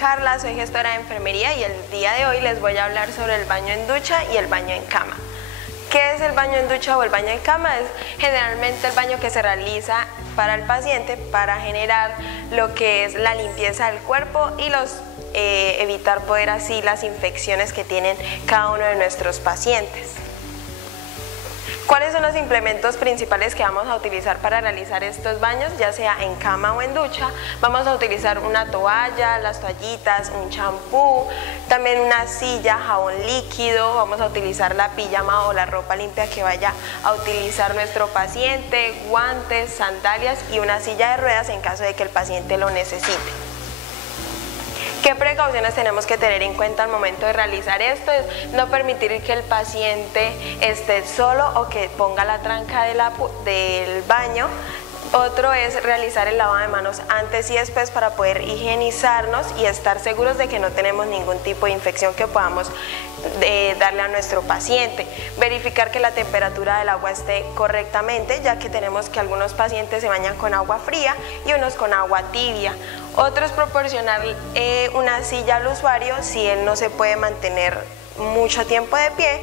Carla, soy gestora de enfermería y el día de hoy les voy a hablar sobre el baño en ducha y el baño en cama. ¿Qué es el baño en ducha o el baño en cama? Es generalmente el baño que se realiza para el paciente para generar lo que es la limpieza del cuerpo y evitar poder así las infecciones que tienen cada uno de nuestros pacientes. ¿Cuáles son los implementos principales que vamos a utilizar para realizar estos baños, ya sea en cama o en ducha? Vamos a utilizar una toalla, las toallitas, un champú, también una silla, jabón líquido, vamos a utilizar la pijama o la ropa limpia que vaya a utilizar nuestro paciente, guantes, sandalias y una silla de ruedas en caso de que el paciente lo necesite. ¿Qué precauciones tenemos que tener en cuenta al momento de realizar esto? Es no permitir que el paciente esté solo o que ponga la tranca del baño. Otro es realizar el lavado de manos antes y después para poder higienizarnos y estar seguros de que no tenemos ningún tipo de infección que podamos darle a nuestro paciente. Verificar que la temperatura del agua esté correctamente, ya que tenemos que algunos pacientes se bañan con agua fría y unos con agua tibia. Otro es proporcionar una silla al usuario si él no se puede mantener mucho tiempo de pie.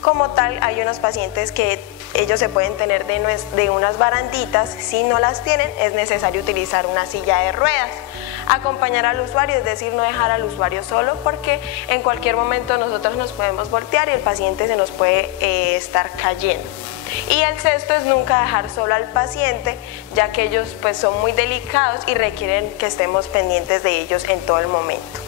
Como tal, hay unos pacientes que ellos se pueden tener de unas baranditas. Si no las tienen, es necesario utilizar una silla de ruedas. Acompañar al usuario, es decir, no dejar al usuario solo, porque en cualquier momento nosotros nos podemos voltear y el paciente se nos puede estar cayendo. Y el sexto es nunca dejar solo al paciente, ya que ellos pues son muy delicados y requieren que estemos pendientes de ellos en todo el momento.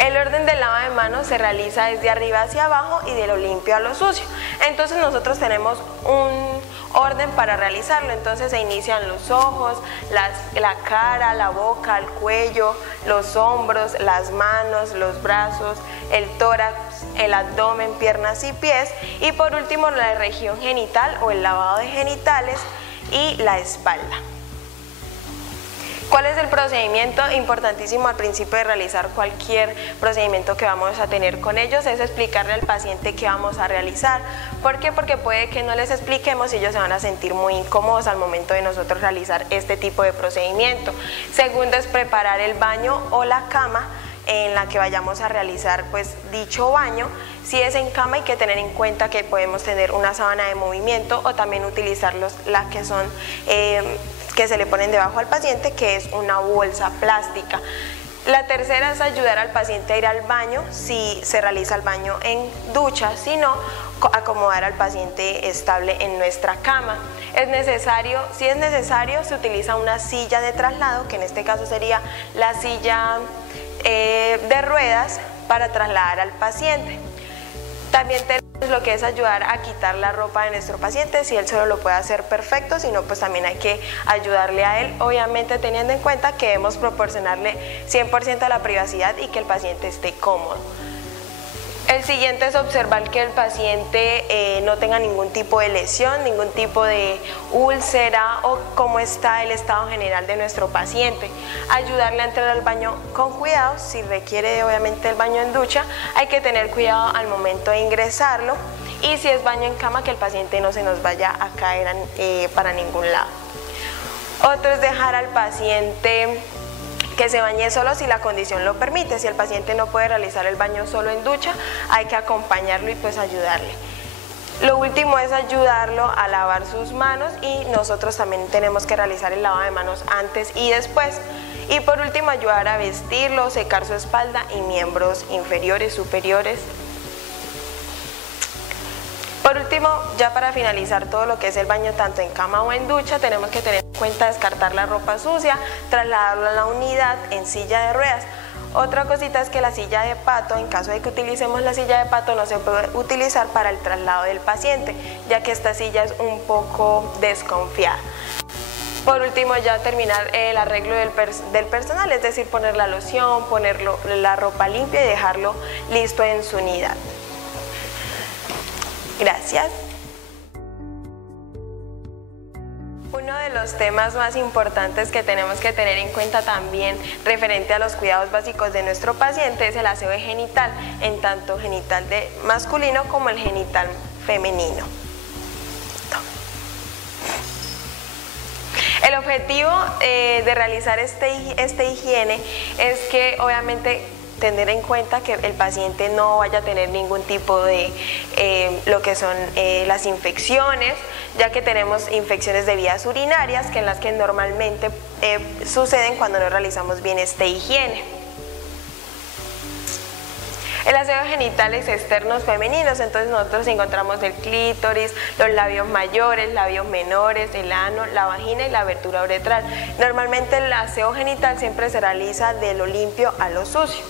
El orden del lavado de manos se realiza desde arriba hacia abajo y de lo limpio a lo sucio. Entonces nosotros tenemos un orden para realizarlo. Entonces se inician los ojos, la cara, la boca, el cuello, los hombros, las manos, los brazos, el tórax, el abdomen, piernas y pies. Y por último la región genital o el lavado de genitales y la espalda. ¿Cuál es el procedimiento? Importantísimo al principio de realizar cualquier procedimiento que vamos a tener con ellos es explicarle al paciente qué vamos a realizar. ¿Por qué? Porque puede que no les expliquemos y ellos se van a sentir muy incómodos al momento de nosotros realizar este tipo de procedimiento. Segundo es preparar el baño o la cama en la que vayamos a realizar pues dicho baño. Si es en cama hay que tener en cuenta que podemos tener una sábana de movimiento o también utilizar las que son que se le ponen debajo al paciente, que es una bolsa plástica. La tercera es ayudar al paciente a ir al baño si se realiza el baño en ducha, si no, acomodar al paciente estable en nuestra cama. Si es necesario, se utiliza una silla de traslado, que en este caso sería la silla de ruedas para trasladar al paciente. También tenemos lo que es ayudar a quitar la ropa de nuestro paciente. Si él solo lo puede hacer, perfecto, si no, pues también hay que ayudarle a él, obviamente teniendo en cuenta que debemos proporcionarle 100% de la privacidad y que el paciente esté cómodo. El siguiente es observar que el paciente no tenga ningún tipo de lesión, ningún tipo de úlcera o cómo está el estado general de nuestro paciente. Ayudarle a entrar al baño con cuidado. Si requiere obviamente el baño en ducha, hay que tener cuidado al momento de ingresarlo. Y si es baño en cama, que el paciente no se nos vaya a caer para ningún lado. Otro es dejar al paciente que se bañe solo si la condición lo permite. Si el paciente no puede realizar el baño solo en ducha, hay que acompañarlo y pues ayudarle. Lo último es ayudarlo a lavar sus manos y nosotros también tenemos que realizar el lavado de manos antes y después. Y por último, ayudar a vestirlo, secar su espalda y miembros inferiores, superiores. Por último, ya para finalizar todo lo que es el baño tanto en cama o en ducha, tenemos que tener en cuenta descartar la ropa sucia, trasladarlo a la unidad en silla de ruedas. Otra cosita es que la silla de pato, en caso de que utilicemos la silla de pato, no se puede utilizar para el traslado del paciente, ya que esta silla es un poco desconfiada. Por último, ya terminar el arreglo del personal, es decir, poner la loción, poner la ropa limpia y dejarlo listo en su unidad. Gracias. Uno de los temas más importantes que tenemos que tener en cuenta también referente a los cuidados básicos de nuestro paciente es el aseo genital, en tanto genital masculino como el genital femenino. El El objetivo de realizar este higiene es que obviamente tener en cuenta que el paciente no vaya a tener ningún tipo de lo que son las infecciones, ya que tenemos infecciones de vías urinarias, que en las que normalmente suceden cuando no realizamos bien este higiene. El aseo genitales externos femeninos, entonces nosotros encontramos el clítoris, los labios mayores, labios menores, el ano, la vagina y la abertura uretral. Normalmente el aseo genital siempre se realiza de lo limpio a lo sucio.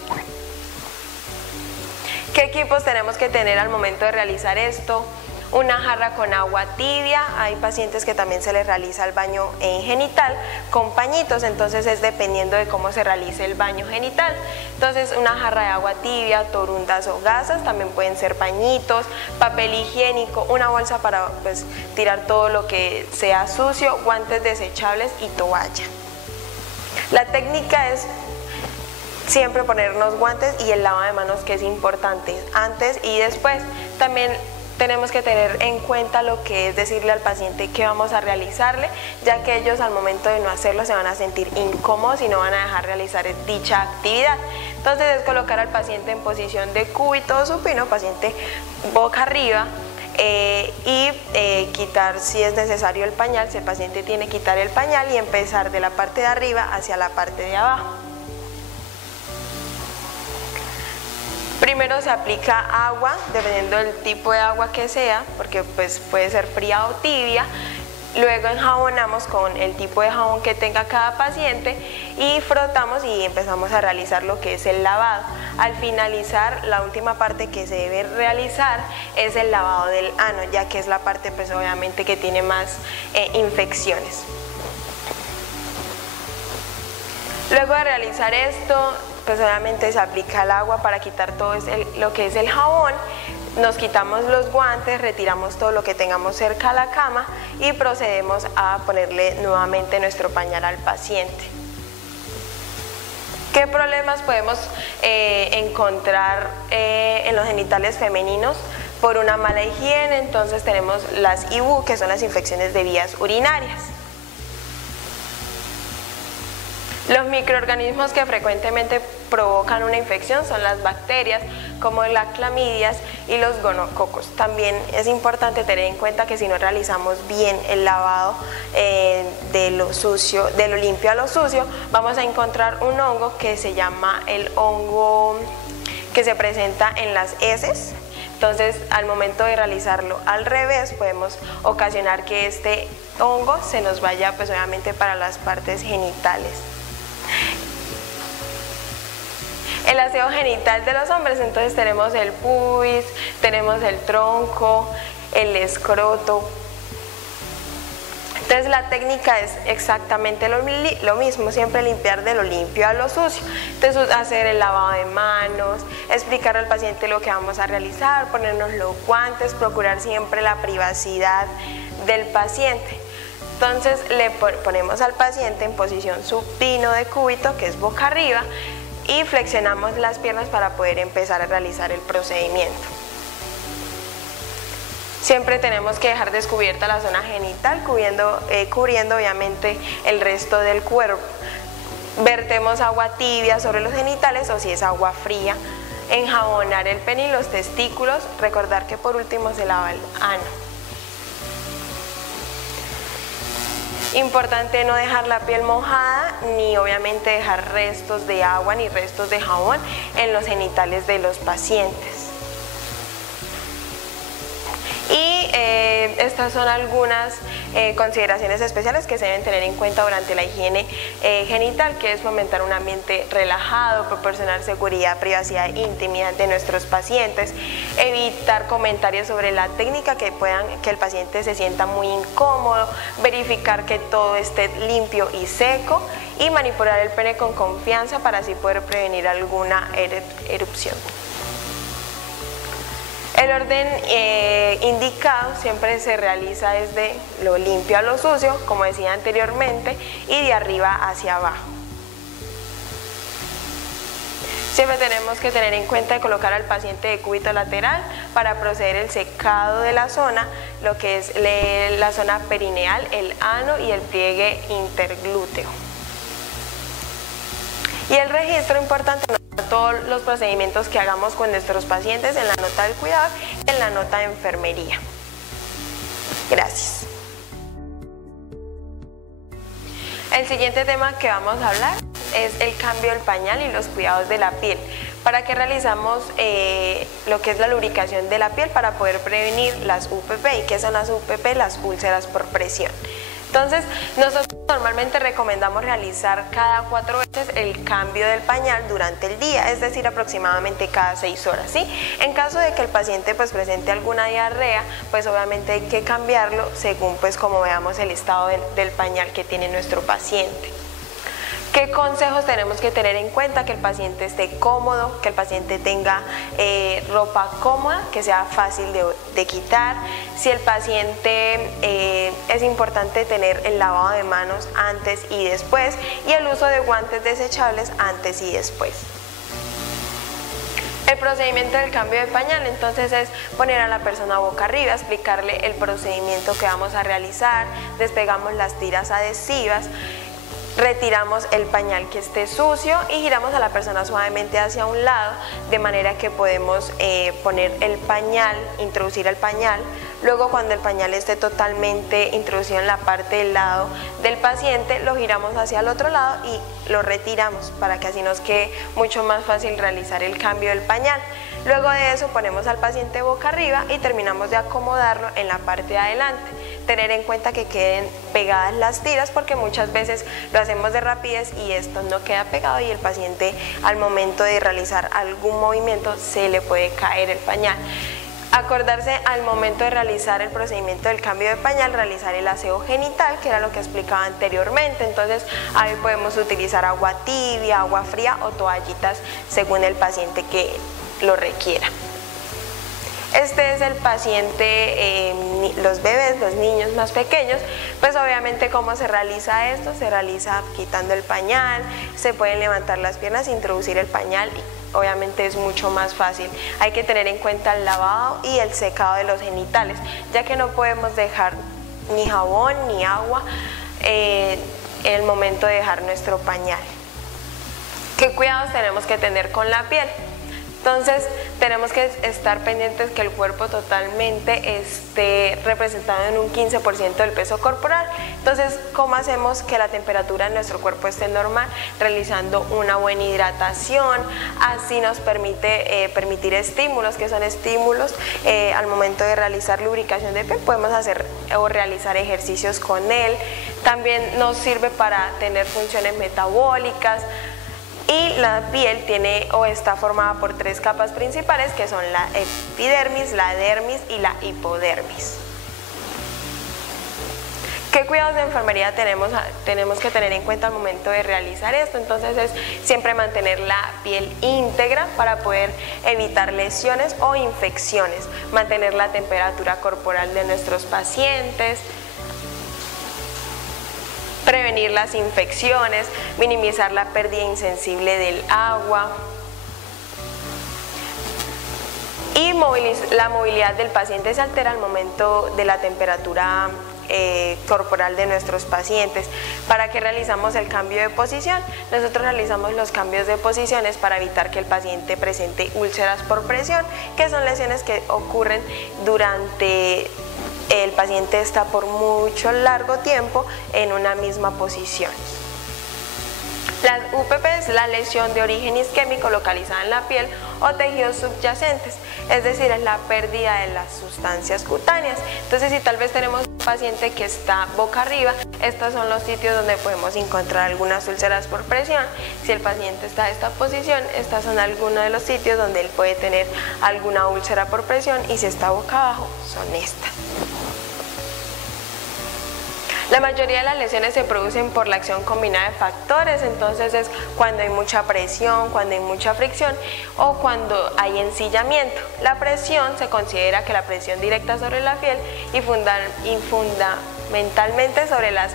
¿Qué equipos tenemos que tener al momento de realizar esto? Una jarra con agua tibia, hay pacientes que también se les realiza el baño genital con pañitos, entonces es dependiendo de cómo se realice el baño genital. Entonces una jarra de agua tibia, torundas o gasas, también pueden ser pañitos, papel higiénico, una bolsa para tirar todo lo que sea sucio, guantes desechables y toalla. La técnica es siempre ponernos guantes y el lavado de manos, que es importante antes y después. También tenemos que tener en cuenta lo que es decirle al paciente qué vamos a realizarle, ya que ellos al momento de no hacerlo se van a sentir incómodos y no van a dejar realizar dicha actividad. Entonces es colocar al paciente en posición de cúbito supino, paciente boca arriba, y quitar si es necesario el pañal, si el paciente tiene que quitar el pañal y empezar de la parte de arriba hacia la parte de abajo. Primero se aplica agua, dependiendo del tipo de agua que sea, porque puede ser fría o tibia. Luego enjabonamos con el tipo de jabón que tenga cada paciente y frotamos y empezamos a realizar lo que es el lavado. Al finalizar, la última parte que se debe realizar es el lavado del ano, ya que es la parte obviamente que tiene más infecciones. Luego de realizar esto, obviamente se aplica el agua para quitar todo lo que es el jabón, nos quitamos los guantes, retiramos todo lo que tengamos cerca a la cama y procedemos a ponerle nuevamente nuestro pañal al paciente. ¿Qué problemas podemos encontrar en los genitales femeninos por una mala higiene? Entonces tenemos las IBU, que son las infecciones de vías urinarias. Los microorganismos que frecuentemente provocan una infección son las bacterias, como las clamidias y los gonococos. También es importante tener en cuenta que si no realizamos bien el lavado de lo limpio a lo sucio, vamos a encontrar un hongo que se llama el hongo que se presenta en las heces. Entonces, al momento de realizarlo al revés, podemos ocasionar que este hongo se nos vaya obviamente para las partes genitales. El aseo genital de los hombres, entonces tenemos el pubis, tenemos el tronco, el escroto. Entonces la técnica es exactamente lo mismo, siempre limpiar de lo limpio a lo sucio. Entonces hacer el lavado de manos, explicar al paciente lo que vamos a realizar, ponernos los guantes, procurar siempre la privacidad del paciente. Entonces le ponemos al paciente en posición supino de cúbito, que es boca arriba, y flexionamos las piernas para poder empezar a realizar el procedimiento. Siempre tenemos que dejar descubierta la zona genital, cubriendo obviamente el resto del cuerpo. Vertemos agua tibia sobre los genitales o si es agua fría. Enjabonar el pene y los testículos. Recordar que por último se lava el ano. Importante no dejar la piel mojada, ni obviamente dejar restos de agua ni restos de jabón en los genitales de los pacientes. Y estas son algunas consideraciones especiales que se deben tener en cuenta durante la higiene genital, que es fomentar un ambiente relajado, proporcionar seguridad, privacidad e intimidad de nuestros pacientes, evitar comentarios sobre la técnica que el paciente se sienta muy incómodo, verificar que todo esté limpio y seco y manipular el pene con confianza para así poder prevenir alguna erupción. El orden indicado siempre se realiza desde lo limpio a lo sucio, como decía anteriormente, y de arriba hacia abajo. Siempre tenemos que tener en cuenta de colocar al paciente de cúbito lateral para proceder el secado de la zona, lo que es la zona perineal, el ano y el pliegue interglúteo. Y el registro importante, todos los procedimientos que hagamos con nuestros pacientes en la nota del cuidador, en la nota de enfermería. Gracias. El siguiente tema que vamos a hablar es el cambio del pañal y los cuidados de la piel. ¿Para qué realizamos lo que es la lubricación de la piel? Para poder prevenir las UPP. ¿Y qué son las UPP? Las úlceras por presión. Entonces, nosotros normalmente recomendamos realizar cada 4 veces el cambio del pañal durante el día, es decir, aproximadamente cada 6 horas, ¿sí? En caso de que el paciente pues presente alguna diarrea, pues obviamente hay que cambiarlo según pues como veamos el estado del pañal que tiene nuestro paciente. ¿Qué consejos tenemos que tener en cuenta? Que el paciente esté cómodo, que el paciente tenga ropa cómoda, que sea fácil de quitar. Si el paciente es importante tener el lavado de manos antes y después y el uso de guantes desechables antes y después. El procedimiento del cambio de pañal entonces es poner a la persona boca arriba, explicarle el procedimiento que vamos a realizar, despegamos las tiras adhesivas, retiramos el pañal que esté sucio y giramos a la persona suavemente hacia un lado, de manera que podemos poner el pañal, introducir el pañal. Luego, cuando el pañal esté totalmente introducido en la parte del lado del paciente, lo giramos hacia el otro lado y lo retiramos para que así nos quede mucho más fácil realizar el cambio del pañal. Luego de eso ponemos al paciente boca arriba y terminamos de acomodarlo en la parte de adelante. Tener en cuenta que queden pegadas las tiras porque muchas veces lo hacemos de rapidez y esto no queda pegado y el paciente al momento de realizar algún movimiento se le puede caer el pañal. Acordarse al momento de realizar el procedimiento del cambio de pañal, realizar el aseo genital, que era lo que explicaba anteriormente. Entonces ahí podemos utilizar agua tibia, agua fría o toallitas según el paciente que lo requiera. Este es el paciente, los bebés, los niños más pequeños, pues obviamente cómo se realiza esto, se realiza quitando el pañal, se pueden levantar las piernas, introducir el pañal y obviamente es mucho más fácil. Hay que tener en cuenta el lavado y el secado de los genitales, ya que no podemos dejar ni jabón ni agua en el momento de dejar nuestro pañal. ¿Qué cuidados tenemos que tener con la piel? Entonces tenemos que estar pendientes que el cuerpo totalmente esté representado en un 15% del peso corporal. Entonces, ¿cómo hacemos que la temperatura en nuestro cuerpo esté normal? Realizando una buena hidratación, así nos permitir estímulos. ¿Qué son estímulos? Al momento de realizar lubricación de piel podemos hacer o realizar ejercicios con él. También nos sirve para tener funciones metabólicas. Y la piel tiene o está formada por 3 capas principales que son la epidermis, la dermis y la hipodermis. ¿Qué cuidados de enfermería tenemos que tener en cuenta al momento de realizar esto? Entonces es siempre mantener la piel íntegra para poder evitar lesiones o infecciones, mantener la temperatura corporal de nuestros pacientes, prevenir las infecciones, minimizar la pérdida insensible del agua y la movilidad del paciente se altera al momento de la temperatura corporal de nuestros pacientes. ¿Para qué realizamos el cambio de posición? Nosotros realizamos los cambios de posiciones para evitar que el paciente presente úlceras por presión, que son lesiones que ocurren durante el paciente está por mucho largo tiempo en una misma posición. Las UPP es la lesión de origen isquémico localizada en la piel o tejidos subyacentes, es decir, es la pérdida de las sustancias cutáneas. Entonces, si tal vez tenemos un paciente que está boca arriba, estos son los sitios donde podemos encontrar algunas úlceras por presión. Si el paciente está en esta posición, estos son algunos de los sitios donde él puede tener alguna úlcera por presión y si está boca abajo, son estas. La mayoría de las lesiones se producen por la acción combinada de factores, entonces es cuando hay mucha presión, cuando hay mucha fricción o cuando hay ensillamiento. La presión se considera que la presión directa sobre la piel y fundamentalmente sobre las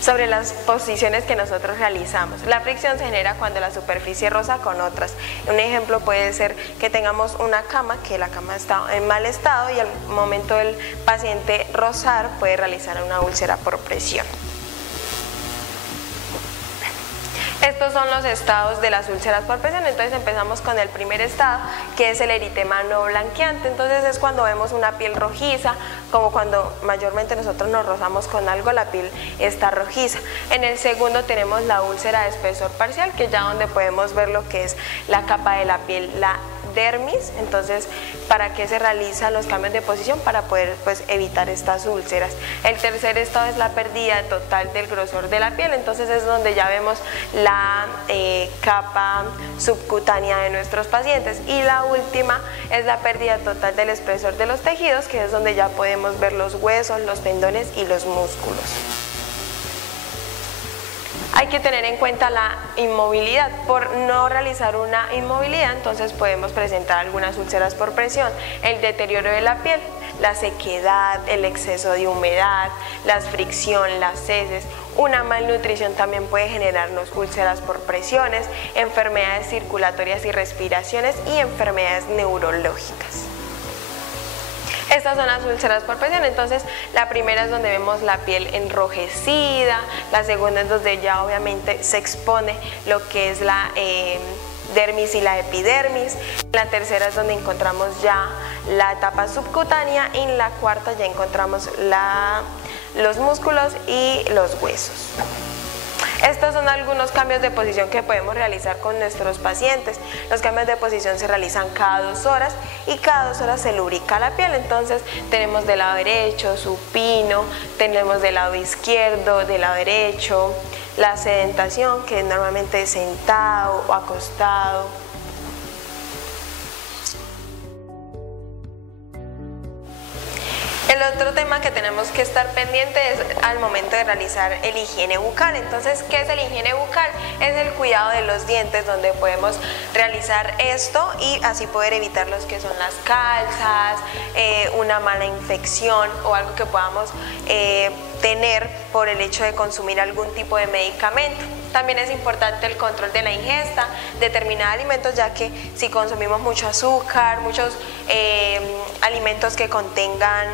sobre las posiciones que nosotros realizamos. La fricción se genera cuando la superficie roza con otras. Un ejemplo puede ser que tengamos una cama, que la cama está en mal estado y al momento del paciente rozar puede realizar una úlcera por presión. Estos son los estados de las úlceras por presión. Entonces empezamos con el primer estado, que es el eritema no blanqueante. Entonces es cuando vemos una piel rojiza, como cuando mayormente nosotros nos rozamos con algo, la piel está rojiza. En el segundo tenemos la úlcera de espesor parcial, que es ya donde podemos ver lo que es la capa de la piel, la dermis. Entonces, ¿para qué se realizan los cambios de posición? Para poder pues evitar estas úlceras. El tercer estado es la pérdida total del grosor de la piel. Entonces es donde ya vemos la capa subcutánea de nuestros pacientes. Y la última es la pérdida total del espesor de los tejidos, que es donde ya podemos ver los huesos, los tendones y los músculos. Hay que tener en cuenta la inmovilidad. Por no realizar una inmovilidad, entonces podemos presentar algunas úlceras por presión, el deterioro de la piel, la sequedad, el exceso de humedad, la fricción, las heces. Una malnutrición también puede generarnos úlceras por presiones, enfermedades circulatorias y respiraciones y enfermedades neurológicas. Estas son las úlceras por presión. Entonces la primera es donde vemos la piel enrojecida, la segunda es donde ya obviamente se expone lo que es la dermis y la epidermis, la tercera es donde encontramos ya la etapa subcutánea y en la cuarta ya encontramos los músculos y los huesos. Estos son algunos cambios de posición que podemos realizar con nuestros pacientes. Los cambios de posición se realizan cada 2 horas y cada 2 horas se lubrica la piel. Entonces tenemos del lado derecho, supino, tenemos del lado izquierdo, del lado derecho, la sedentación, que normalmente es sentado o acostado. El otro tema que tenemos que estar pendiente es al momento de realizar el higiene bucal. Entonces, ¿qué es el higiene bucal? Es el cuidado de los dientes, donde podemos realizar esto y así poder evitar los que son las calzas, una mala infección o algo que podamos tener por el hecho de consumir algún tipo de medicamento. También es importante el control de la ingesta de determinados alimentos, ya que si consumimos mucho azúcar, muchos alimentos que contengan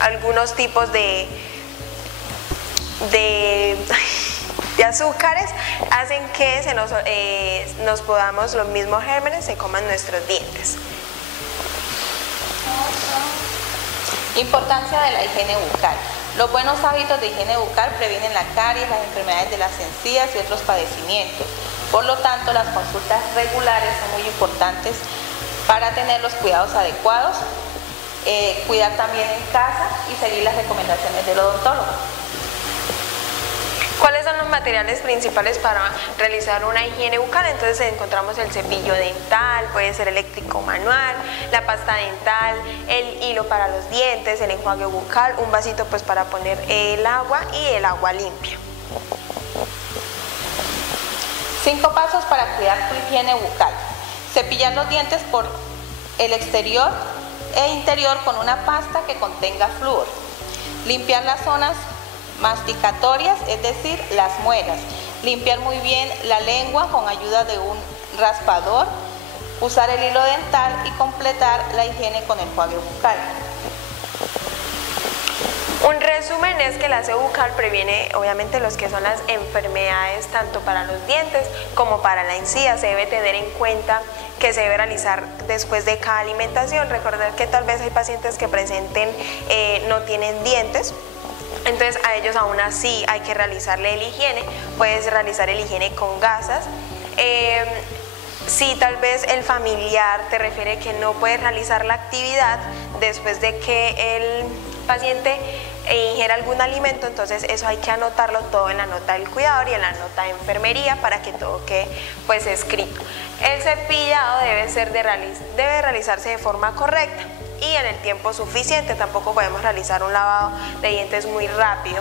algunos tipos de azúcares, hacen que nos podamos, los mismos gérmenes se coman nuestros dientes. Importancia de la higiene bucal. Los buenos hábitos de higiene bucal previenen la caries, las enfermedades de las encías y otros padecimientos. Por lo tanto, las consultas regulares son muy importantes para tener los cuidados adecuados, cuidar también en casa y seguir las recomendaciones del odontólogo. ¿Cuáles son los materiales principales para realizar una higiene bucal? Entonces encontramos el cepillo dental, puede ser eléctrico o manual, la pasta dental, el hilo para los dientes, el enjuague bucal, un vasito pues para poner el agua y el agua limpia. 5 pasos para cuidar tu higiene bucal. Cepillar los dientes por el exterior e interior con una pasta que contenga flúor. Limpiar las zonas masticatorias, es decir, las muelas. Limpiar muy bien la lengua con ayuda de un raspador. Usar el hilo dental y completar la higiene con el enjuague bucal. Un resumen es que el aseo bucal previene obviamente los que son las enfermedades tanto para los dientes como para la encía. Se debe tener en cuenta que se debe realizar después de cada alimentación. Recordar que tal vez hay pacientes que no tienen dientes, entonces a ellos aún así hay que realizarle el higiene. Puedes realizar el higiene con gasas. Si tal vez el familiar te refiere que no puede realizar la actividad después de que el paciente ingiera algún alimento, entonces eso hay que anotarlo todo en la nota del cuidador y en la nota de enfermería para que todo quede pues escrito. El cepillado debe realizarse de forma correcta y en el tiempo suficiente. Tampoco podemos realizar un lavado de dientes muy rápido.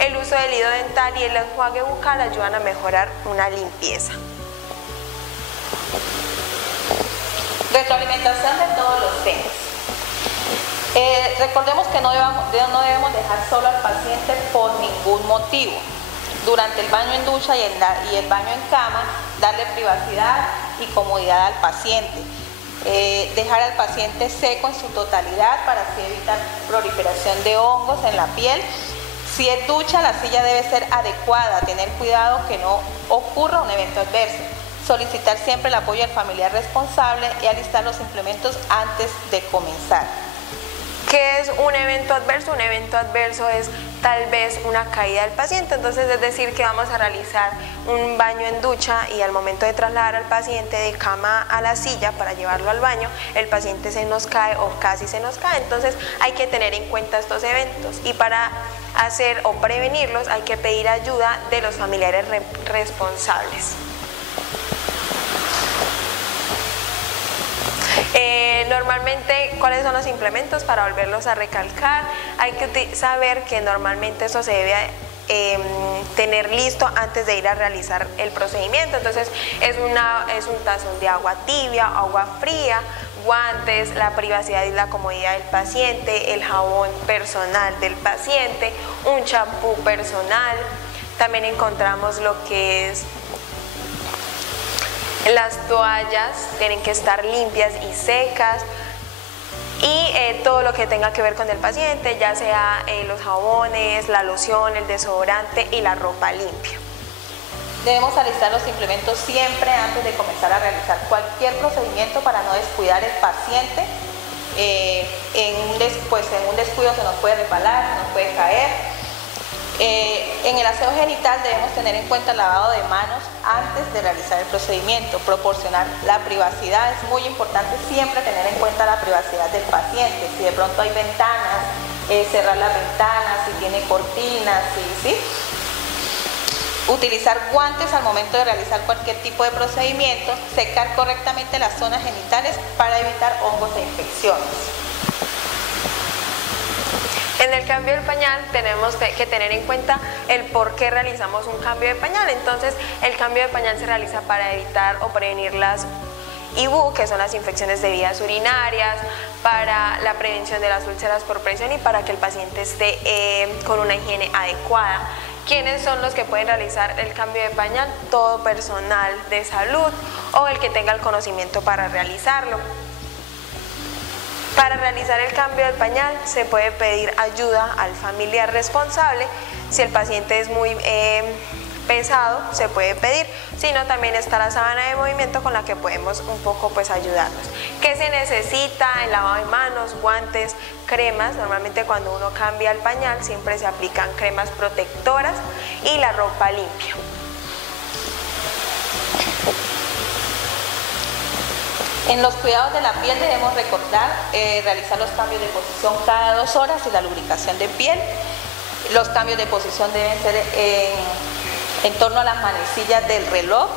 El uso del hilo dental y el enjuague bucal ayudan a mejorar una limpieza. Retroalimentación de todos los temas. Recordemos que no debemos dejar solo al paciente por ningún motivo. Durante el baño en ducha y el baño en cama, darle privacidad y comodidad al paciente. Dejar al paciente seco en su totalidad para así evitar proliferación de hongos en la piel. Si es ducha, la silla debe ser adecuada, tener cuidado que no ocurra un evento adverso. Solicitar siempre el apoyo del familiar responsable y alistar los implementos antes de comenzar. ¿Qué es un evento adverso? Un evento adverso es tal vez una caída del paciente, entonces es decir que vamos a realizar un baño en ducha y al momento de trasladar al paciente de cama a la silla para llevarlo al baño, el paciente se nos cae o casi se nos cae, entonces hay que tener en cuenta estos eventos y para hacer o prevenirlos hay que pedir ayuda de los familiares responsables. Normalmente, ¿cuáles son los implementos? Para volverlos a recalcar, hay que saber que normalmente eso se debe tener listo antes de ir a realizar el procedimiento. Entonces es un tazón de agua tibia, agua fría, guantes, la privacidad y la comodidad del paciente, el jabón personal del paciente, un champú personal. También encontramos lo que es las toallas, tienen que estar limpias y secas y todo lo que tenga que ver con el paciente, ya sea los jabones, la loción, el desodorante y la ropa limpia. Debemos alistar los implementos siempre antes de comenzar a realizar cualquier procedimiento para no descuidar al paciente. En un descuido se nos puede resbalar, se nos puede caer. En el aseo genital debemos tener en cuenta el lavado de manos antes de realizar el procedimiento, proporcionar la privacidad. Es muy importante siempre tener en cuenta la privacidad del paciente. Si de pronto hay ventanas, cerrar las ventanas, si tiene cortinas, ¿sí? Utilizar guantes al momento de realizar cualquier tipo de procedimiento, secar correctamente las zonas genitales para evitar hongos e infecciones. En el cambio del pañal tenemos que tener en cuenta el por qué realizamos un cambio de pañal. Entonces el cambio de pañal se realiza para evitar o prevenir las IBU, que son las infecciones de vías urinarias, para la prevención de las úlceras por presión y para que el paciente esté con una higiene adecuada. ¿Quiénes son los que pueden realizar el cambio de pañal? Todo personal de salud o el que tenga el conocimiento para realizarlo. Para realizar el cambio del pañal se puede pedir ayuda al familiar responsable. Si el paciente es muy pesado, se puede pedir. Si no, también está la sábana de movimiento con la que podemos un poco ayudarnos. ¿Qué se necesita? El lavado de manos, guantes, cremas. Normalmente cuando uno cambia el pañal siempre se aplican cremas protectoras y la ropa limpia. En los cuidados de la piel debemos recordar realizar los cambios de posición cada 2 horas y la lubricación de piel. Los cambios de posición deben ser en torno a las manecillas del reloj.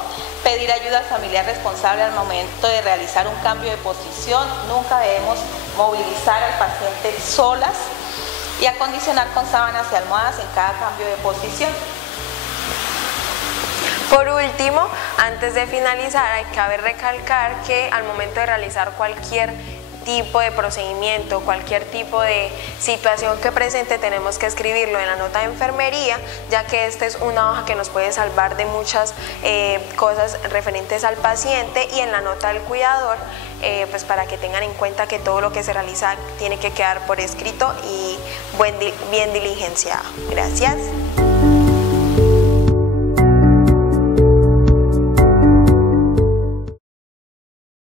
Pedir ayuda al familiar responsable al momento de realizar un cambio de posición. Nunca debemos movilizar al paciente solas y acondicionar con sábanas y almohadas en cada cambio de posición. Por último, antes de finalizar, cabe recalcar que al momento de realizar cualquier tipo de procedimiento, cualquier tipo de situación que presente, tenemos que escribirlo en la nota de enfermería, ya que esta es una hoja que nos puede salvar de muchas cosas referentes al paciente, y en la nota del cuidador, pues para que tengan en cuenta que todo lo que se realiza tiene que quedar por escrito y bien diligenciado. Gracias.